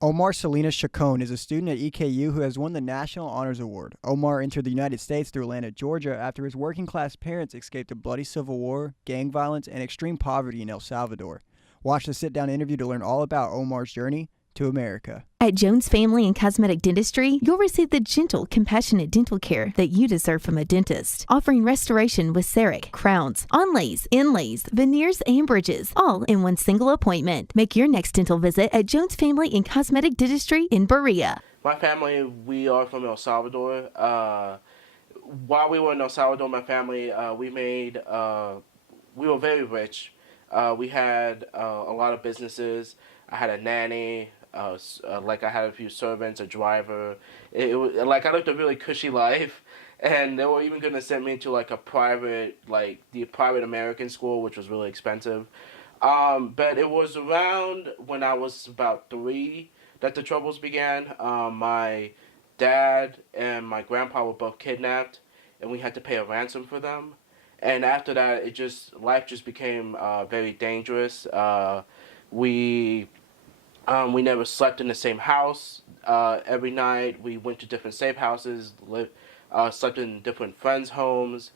Omar Salinas Chacón is a student at EKU who has won the National Honors Award. Omar entered the United States through Atlanta, Georgia, after his working-class parents escaped a bloody civil war, gang violence, and extreme poverty in El Salvador. Watch the sit-down interview to learn all about Omar's journey to America. At Jones Family and Cosmetic Dentistry, you'll receive the gentle, compassionate dental care that you deserve from a dentist. Offering restoration with CEREC, crowns, onlays, inlays, veneers, and bridges, all in one single appointment. Make your next dental visit at Jones Family and Cosmetic Dentistry in Berea. My family, we are from El Salvador. While we were in El Salvador, my family, we were very rich. We had a lot of businesses. I had a nanny. I had a few servants, a driver. It was like I lived a really cushy life, and they were even gonna send me to the private American school, which was really expensive. But it was around when I was about 3 that the troubles began. My dad and my grandpa were both kidnapped, and we had to pay a ransom for them. And after that, life just became very dangerous. We never slept in the same house. Every night we went to different safe houses, slept in different friends' homes.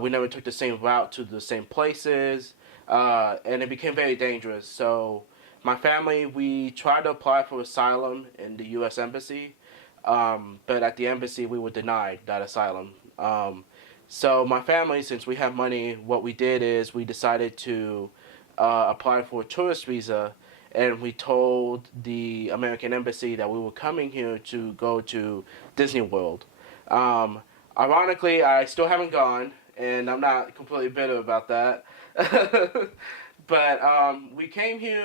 We never took the same route to the same places, and it became very dangerous. So my family, we tried to apply for asylum in the U.S. Embassy, but at the embassy we were denied that asylum. So my family, since we have money, what we did is we decided to apply for a tourist visa. And we told the American Embassy that we were coming here to go to Disney World. Ironically, I still haven't gone, and I'm not completely bitter about that. But we came here,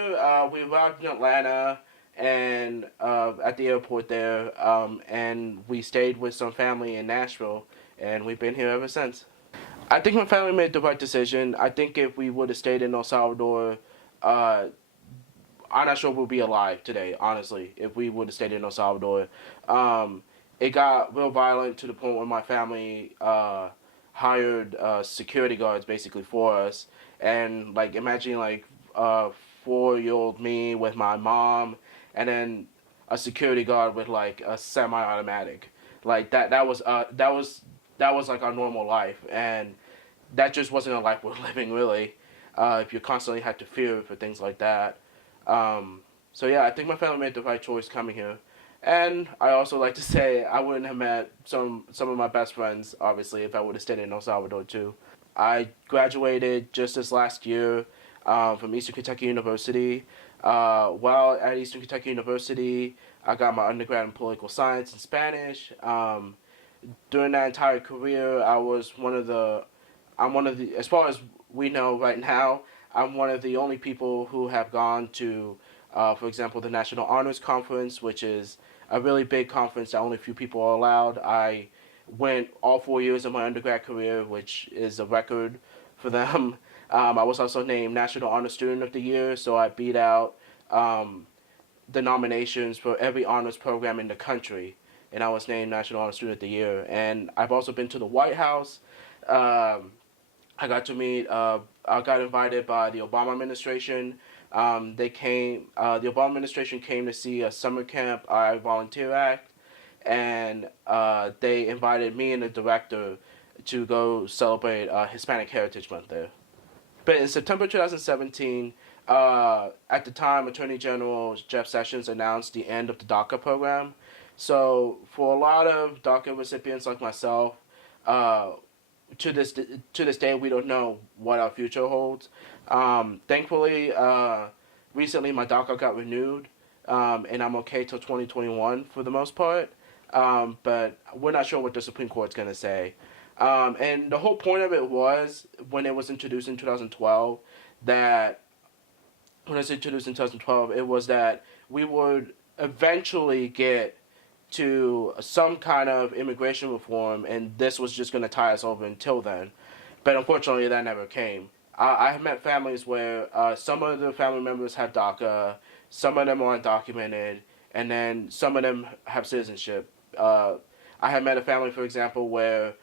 we arrived in Atlanta, and at the airport there, and we stayed with some family in Nashville, and we've been here ever since. I think my family made the right decision. I think if we would have stayed in El Salvador, I'm not sure we'll be alive today, honestly, if we would have stayed in El Salvador. It got real violent to the point where my family hired security guards basically for us. And imagine 4-year-old me with my mom, and then a security guard with a semi-automatic. That was our normal life, and that just wasn't a life we're living really. If you constantly had to fear for things like that. So yeah, I think my family made the right choice coming here. And I also like to say I wouldn't have met some of my best friends, obviously, if I would have stayed in El Salvador too. I graduated just this last year from Eastern Kentucky University. While at Eastern Kentucky University, I got my undergrad in political science and Spanish. During that entire career, I'm one of the, as far as we know right now, I'm one of the only people who have gone to, for example, the National Honors Conference, which is a really big conference that only a few people are allowed. I went all 4 years of my undergrad career, which is a record for them. I was also named National Honor Student of the Year, so I beat out the nominations for every honors program in the country, and I was named National Honor Student of the Year. And I've also been to the White House. I got to meet, I got invited by the Obama administration. The Obama administration came to see a summer camp I volunteer at, and they invited me and the director to go celebrate Hispanic Heritage Month there. But in September 2017, at the time, Attorney General Jeff Sessions announced the end of the DACA program. So for a lot of DACA recipients like myself, to this day, we don't know what our future holds. Thankfully, recently my DACA got renewed, and I'm okay till 2021 for the most part. But we're not sure what the Supreme Court's going to say. And the whole point of it was, when it was introduced in 2012, it was that we would eventually get to some kind of immigration reform, and this was just going to tie us over until then. But unfortunately, that never came. I have met families where some of the family members have DACA, some of them are undocumented, and then some of them have citizenship. I have met a family, for example, where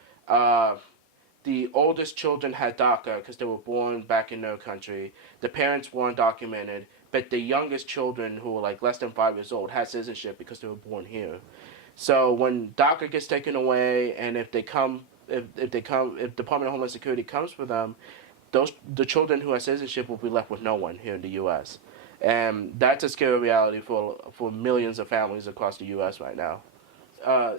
the oldest children had DACA because they were born back in their country. The parents were undocumented, but the youngest children who were like less than 5 years old had citizenship because they were born here. So when DACA gets taken away, and if Department of Homeland Security comes for them, the children who have citizenship will be left with no one here in the U.S. And that's a scary reality for millions of families across the U.S. right now.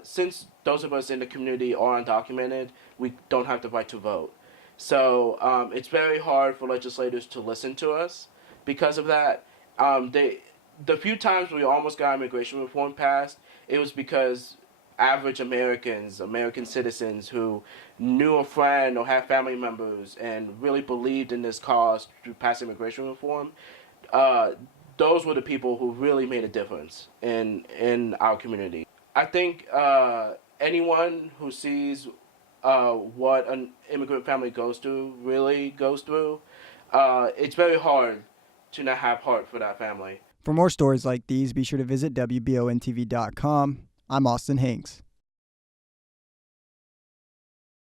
Since those of us in the community are undocumented, we don't have the right to vote. So it's very hard for legislators to listen to us because of that. The few times we almost got immigration reform passed, it was because average Americans, American citizens who knew a friend or had family members and really believed in this cause to pass immigration reform, those were the people who really made a difference in our community. I think anyone who sees what an immigrant family really goes through, it's very hard to not have heart for that family. For more stories like these, be sure to visit WBONTV.com. I'm Austin Hanks.